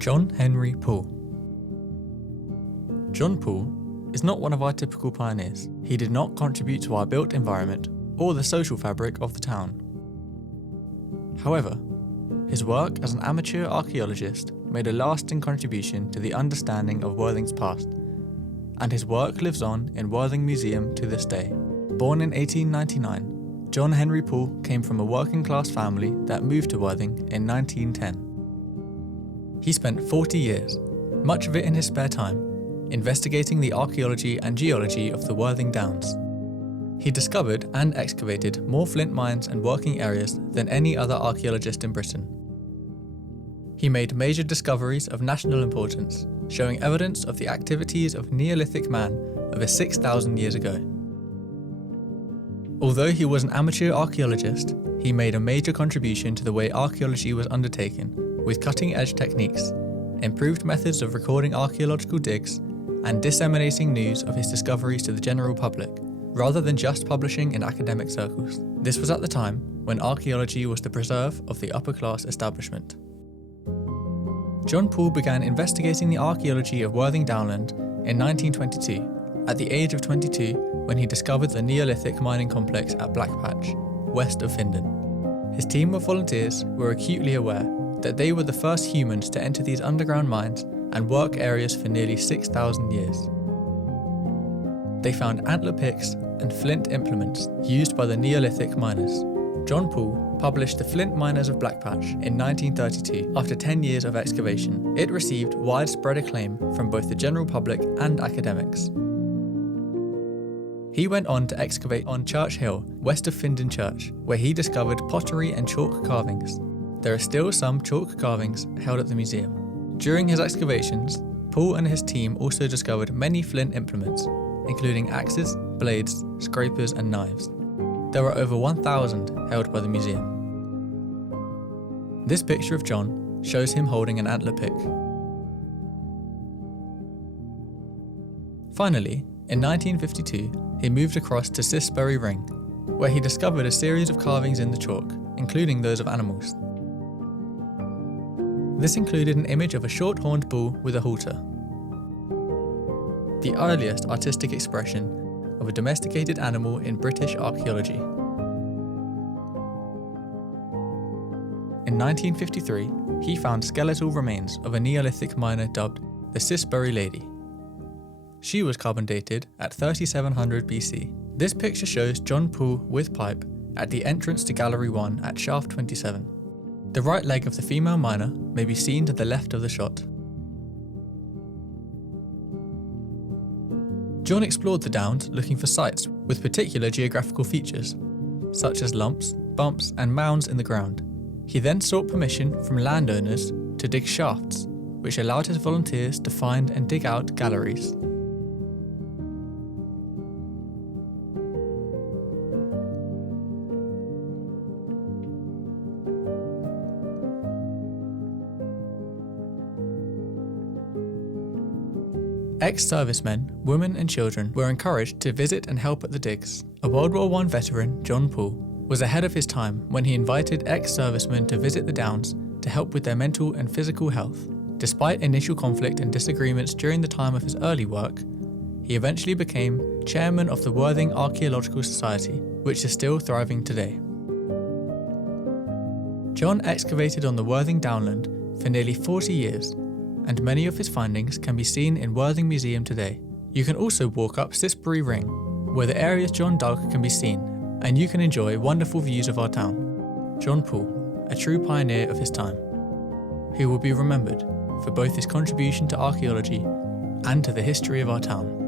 John Henry Poole. John Poole is not one of our typical pioneers. He did not contribute to our built environment or the social fabric of the town. However, his work as an amateur archaeologist made a lasting contribution to the understanding of Worthing's past, and his work lives on in Worthing Museum to this day. Born in 1899, John Henry Poole came from a working-class family that moved to Worthing in 1910. He spent 40 years, much of it in his spare time, investigating the archaeology and geology of the Worthing Downs. He discovered and excavated more flint mines and working areas than any other archaeologist in Britain. He made major discoveries of national importance, showing evidence of the activities of Neolithic man over 6,000 years ago. Although he was an amateur archaeologist, he made a major contribution to the way archaeology was undertaken, with cutting-edge techniques, improved methods of recording archaeological digs, and disseminating news of his discoveries to the general public, rather than just publishing in academic circles. This was at the time when archaeology was the preserve of the upper-class establishment. John Poole began investigating the archaeology of Worthing Downland in 1922, at the age of 22, when he discovered the Neolithic mining complex at Black Patch, west of Findon. His team of volunteers were acutely aware that they were the first humans to enter these underground mines and work areas for nearly 6,000 years. They found antler picks and flint implements used by the Neolithic miners. John Poole published The Flint Miners of Black Patch in 1932 after 10 years of excavation. It received widespread acclaim from both the general public and academics. He went on to excavate on Church Hill, west of Findon Church, where he discovered pottery and chalk carvings. There are still some chalk carvings held at the museum. During his excavations, Poole and his team also discovered many flint implements, including axes, blades, scrapers and knives. There are over 1,000 held by the museum. This picture of John shows him holding an antler pick. Finally, in 1952, he moved across to Sisbury Ring, where he discovered a series of carvings in the chalk, including those of animals. This included an image of a short-horned bull with a halter, the earliest artistic expression of a domesticated animal in British archaeology. In 1953, he found skeletal remains of a Neolithic miner dubbed the Sisbury Lady. She was carbon dated at 3700 BC. This picture shows John Poole with pipe at the entrance to Gallery 1 at Shaft 27. The right leg of the female miner may be seen to the left of the shot. John explored the Downs looking for sites with particular geographical features, such as lumps, bumps and mounds in the ground. He then sought permission from landowners to dig shafts, which allowed his volunteers to find and dig out galleries. Ex-servicemen, women and children were encouraged to visit and help at the digs. A World War I veteran, John Poole, was ahead of his time when he invited ex-servicemen to visit the Downs to help with their mental and physical health. Despite initial conflict and disagreements during the time of his early work, he eventually became chairman of the Worthing Archaeological Society, which is still thriving today. John excavated on the Worthing Downland for nearly 40 years, and many of his findings can be seen in Worthing Museum today. You can also walk up Sisbury Ring, where the areas John dug can be seen, and you can enjoy wonderful views of our town. John Poole, a true pioneer of his time, who will be remembered for both his contribution to archaeology and to the history of our town.